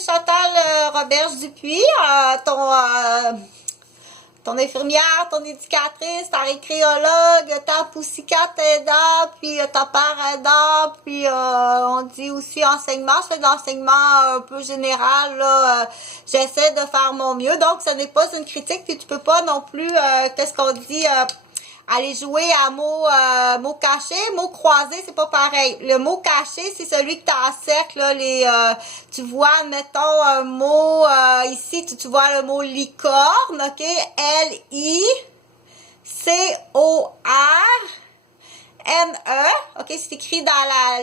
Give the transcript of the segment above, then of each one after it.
Chantal Roberge Dupuis, ton infirmière, ton éducatrice, ta récréologue, ta poussicate aidant, puis ta père aidant, puis on dit aussi enseignement. Je fais de l'enseignement un peu général, là. J'essaie de faire mon mieux. Donc, ce n'est pas une critique, puis tu peux pas non plus, qu'est-ce qu'on dit, aller jouer à mots cachés, mots croisés, c'est pas pareil. Le mot caché, c'est celui que tu as en cercle, là, tu vois, mettons, un mot, ici, tu vois le mot licorne, ok? L-I-C-O-R. N-E, ok, c'est écrit dans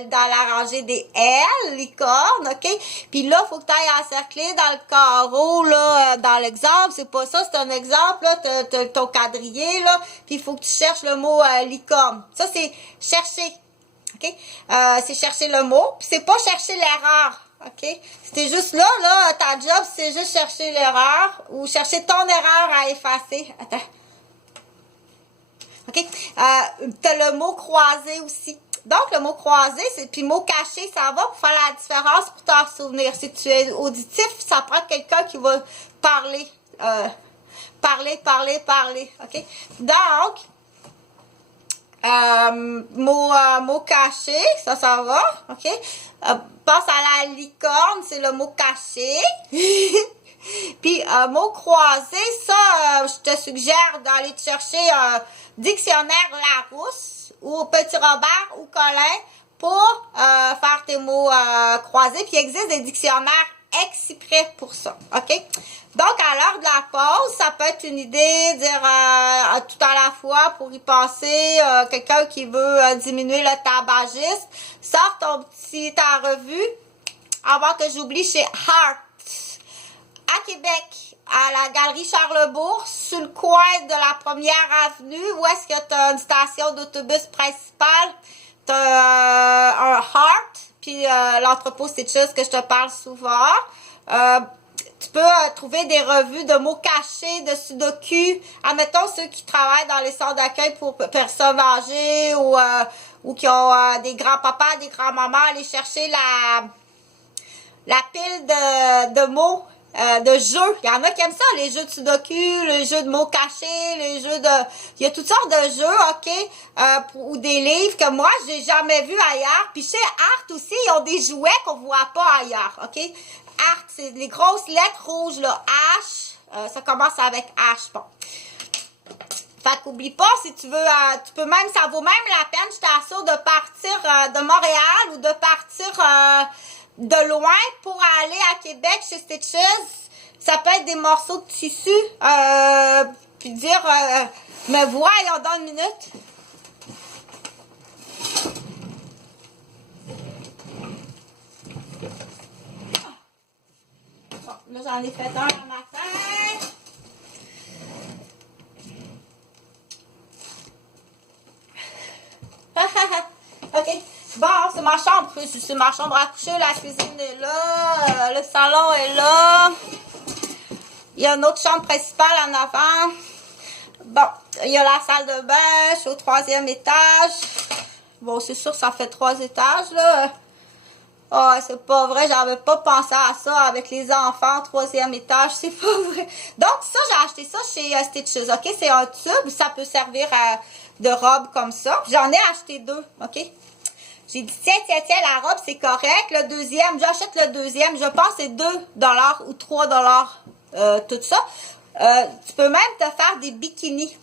la rangée des L, licorne, ok? Puis là, faut que tu ailles encercler dans le carreau, là, dans l'exemple, c'est pas ça, c'est un exemple, là, t'as ton quadrillé, là, puis il faut que tu cherches le mot licorne. Ça, c'est chercher, ok? C'est chercher le mot, puis c'est pas chercher l'erreur, ok? C'était juste là, ta job, c'est juste chercher l'erreur, ou chercher ton erreur à effacer. Attends. OK? T'as le mot croisé aussi. Donc, le mot croisé, puis mot caché, ça va pour faire la différence, pour t'en souvenir. Si tu es auditif, ça prend quelqu'un qui va parler. Parler. OK? Donc, mot caché, ça va. OK? Pense à la licorne, c'est le mot caché. Puis, mot croisé, ça, je te suggère d'aller te chercher dictionnaire Larousse ou Petit Robert ou Colin pour faire tes mots croisés. Puis, il existe des dictionnaires exprès pour ça, OK? Donc, à l'heure de la pause, ça peut être une idée, dire tout à la fois pour y passer, quelqu'un qui veut diminuer le tabagisme, sors ta revue, avant que j'oublie, chez Heart, à Québec, à la galerie Charlebourg, sur le coin de la 1er avenue, où est-ce que tu as une station d'autobus principale, tu as un Heart, puis l'entrepôt Stitches que je te parle souvent. Tu peux trouver des revues de mots cachés, de sudoku. Admettons ceux qui travaillent dans les centres d'accueil pour personnes âgées ou qui ont des grands-papas, des grands-mamans, aller chercher la pile de mots. De jeux. Il y en a qui aiment ça, les jeux de sudoku, les jeux de mots cachés, les jeux de... Il y a toutes sortes de jeux, OK, ou des livres que moi, j'ai jamais vus ailleurs. Puis chez Art aussi, ils ont des jouets qu'on voit pas ailleurs, OK? Art, c'est les grosses lettres rouges, là, H, ça commence avec H, bon. Fait qu'oublie pas, si tu veux, tu peux même, ça vaut même la peine, je t'assure, de partir de Montréal ou de partir... de loin pour aller à Québec chez Stitches. Ça peut être des morceaux de tissu, puis dire, me voyons dans une minute. Bon, là j'en ai fait un le matin. OK. Bon, c'est ma chambre. C'est ma chambre à coucher. La cuisine est là. Le salon est là. Il y a une autre chambre principale en avant. Bon, il y a la salle de bain. Je suis au 3e étage. Bon, c'est sûr, ça fait 3 étages, là. Oh, c'est pas vrai. J'avais pas pensé à ça avec les enfants. 3e étage, c'est pas vrai. Donc, ça, j'ai acheté ça chez Stitches. OK? C'est un tube. Ça peut servir de robe comme ça. J'en ai acheté 2. OK? J'ai dit, tiens, la robe, c'est correct. Le deuxième, j'achète le deuxième. Je pense que c'est 2 $ ou 3 $, tout ça. Tu peux même te faire des bikinis.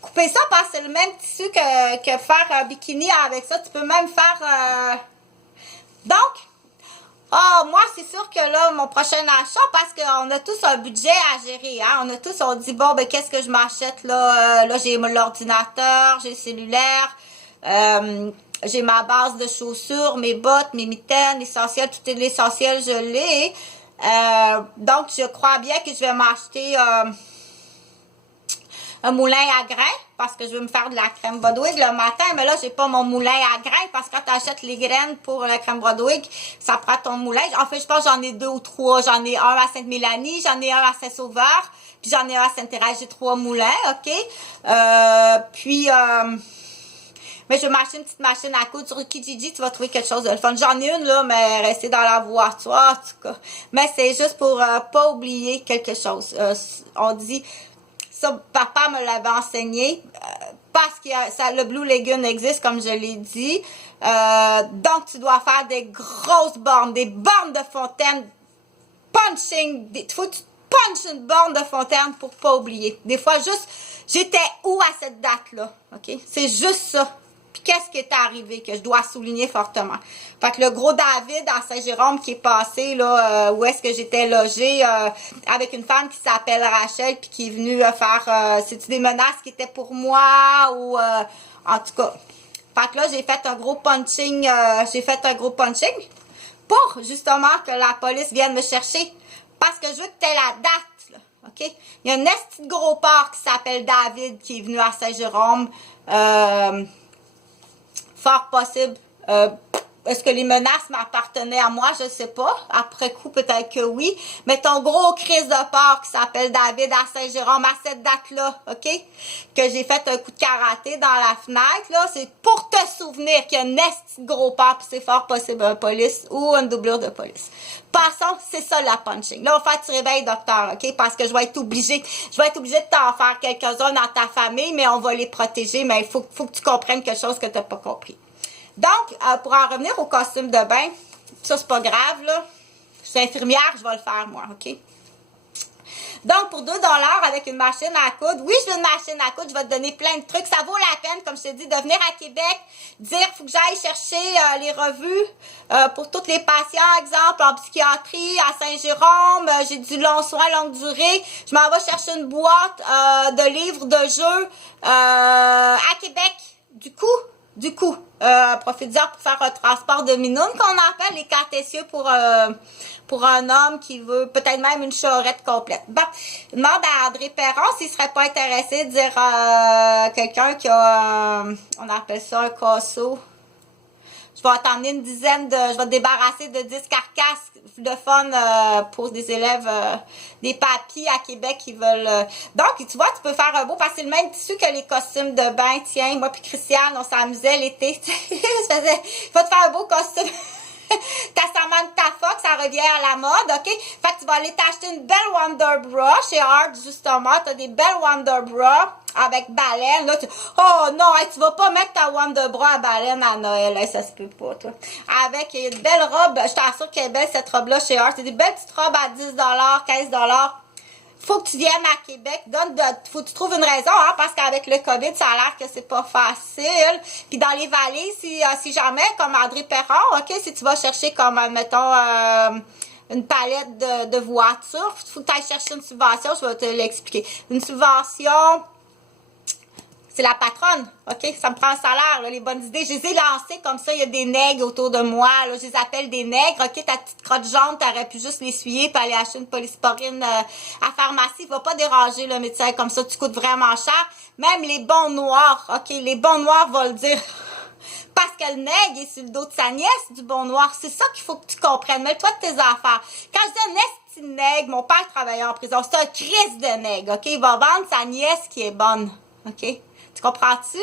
Couper ça parce que c'est le même tissu que faire un bikini avec ça. Tu peux même faire... Donc, moi, c'est sûr que là, mon prochain achat, parce qu'on a tous un budget à gérer, hein. On dit, bon, ben, qu'est-ce que je m'achète, là? Là, j'ai l'ordinateur, j'ai le cellulaire, j'ai ma base de chaussures, mes bottes, mes mitaines, l'essentiel, tout est l'essentiel, je l'ai. Donc, je crois bien que je vais m'acheter un moulin à grains parce que je veux me faire de la crème Brodwig le matin. Mais là, j'ai pas mon moulin à grains parce que quand tu achètes les graines pour la crème Brodwig, ça prend ton moulin. En fait, je pense que j'en ai 2 ou 3. J'en ai un à Sainte-Mélanie, j'en ai un à Saint-Sauveur, puis j'en ai un à Sainte-Thérèse. J'ai 3 moulins, OK? Mais je vais m'acheter une petite machine à coudre sur Kijiji, tu vas trouver quelque chose de le fun. J'en ai une, là, mais rester dans la voiture, en tout cas. Mais c'est juste pour pas oublier quelque chose. On dit, ça, papa me l'avait enseigné, parce que le Blue Lagoon existe, comme je l'ai dit. Donc, tu dois faire des grosses bornes, des bornes de fontaine, punching, faut que tu punches une borne de fontaine pour pas oublier. Des fois, juste, j'étais où à cette date-là, ok? C'est juste ça. Puis qu'est-ce qui est arrivé que je dois souligner fortement? Fait que le gros David à Saint-Jérôme qui est passé, là, où est-ce que j'étais logée, avec une femme qui s'appelle Rachel, puis qui est venue faire, c'est-tu des menaces qui étaient pour moi, ou, en tout cas. Fait que là, j'ai fait un gros punching, pour, justement, que la police vienne me chercher. Parce que je veux que tu aies la date, là, ok? Il y a un petit de gros porc qui s'appelle David, qui est venu à Saint-Jérôme, fort possible. Est-ce que les menaces m'appartenaient à moi? Je sais pas. Après coup, peut-être que oui. Mais ton gros crise de porc qui s'appelle David à Saint-Jérôme, à cette date-là, ok? Que j'ai fait un coup de karaté dans la fenêtre, là, c'est pour te souvenir qu'il y a un esti de gros porc, puis c'est fort possible un police ou une doublure de police. Passons, c'est ça la punching. Là, on va faire tu réveilles, docteur, ok? Parce que je vais être obligée de t'en faire quelques-uns dans ta famille, mais on va les protéger, mais il faut que tu comprennes quelque chose que tu n'as pas compris. Donc, pour en revenir au costume de bain, ça, c'est pas grave, là. Je suis infirmière, je vais le faire, moi, OK? Donc, pour 2 $ avec une machine à coudre, oui, je veux une machine à coudre, je vais te donner plein de trucs. Ça vaut la peine, comme je te dis, de venir à Québec, dire, faut que j'aille chercher les revues pour tous les patients, exemple, en psychiatrie, à Saint-Jérôme, j'ai du long soin, longue durée. Je m'en vais chercher une boîte de livres de jeux à Québec. Du coup, profite-en pour faire un transport de minoune qu'on appelle les 4 essieux pour un homme qui veut peut-être même une charrette complète. Bon, demande à André Perron s'il serait pas intéressé de dire quelqu'un qui a, on appelle ça un casseau. Je vais t'emmener je vais te débarrasser de 10 carcasses de fun pour des élèves, des papis à Québec qui veulent. Donc, tu vois, tu peux faire un beau, parce que c'est le même tissu que les costumes de bain. Tiens, moi puis Christiane, on s'amusait l'été. Il faut te faire un beau costume. Ta Samantha Fox, ça revient à la mode, ok? Fait que tu vas aller t'acheter une belle Wonder Bra chez Art, justement. T'as des belles Wonder Bra avec baleine. Là, oh non, hey, tu vas pas mettre ta Wonder Bra à baleine à Noël. Hey, ça se peut pas, toi. Avec une belle robe, je t'assure qu'elle est belle, cette robe-là chez Art. C'est des belles petites robes à 10 $, 15 $. Faut que tu viennes à Québec, faut que tu trouves une raison, hein, parce qu'avec le COVID, ça a l'air que c'est pas facile. Puis dans les vallées, si jamais, comme André Perron, ok, si tu vas chercher comme, mettons, une palette de voitures, faut que tu ailles chercher une subvention, je vais te l'expliquer. Une subvention, c'est la patronne, ok? Ça me prend un salaire, là, les bonnes idées. Je les ai lancées comme ça, il y a des nègres autour de moi, là, je les appelle des nègres, ok? Ta petite crotte jaune, t'aurais pu juste l'essuyer puis aller acheter une polysporine à pharmacie. Il va pas déranger le médecin comme ça, tu coûtes vraiment cher. Même les bons noirs, ok? Les bons noirs vont le dire. Parce que le nègre est sur le dos de sa nièce, du bon noir. C'est ça qu'il faut que tu comprennes. Mets-toi de tes affaires. Quand je dis un esti de nègre, mon père travaillait en prison. C'est un Christ de nègre, ok? Il va vendre sa nièce qui est bonne, ok? Tu comprends-tu?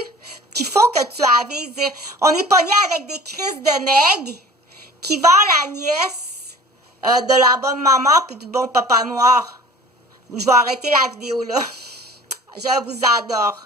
Qu'il faut que tu avises, dire, on est pogné avec des crises de nègres qui vendent la nièce de la bonne maman puis du bon papa noir. Je vais arrêter la vidéo là. Je vous adore.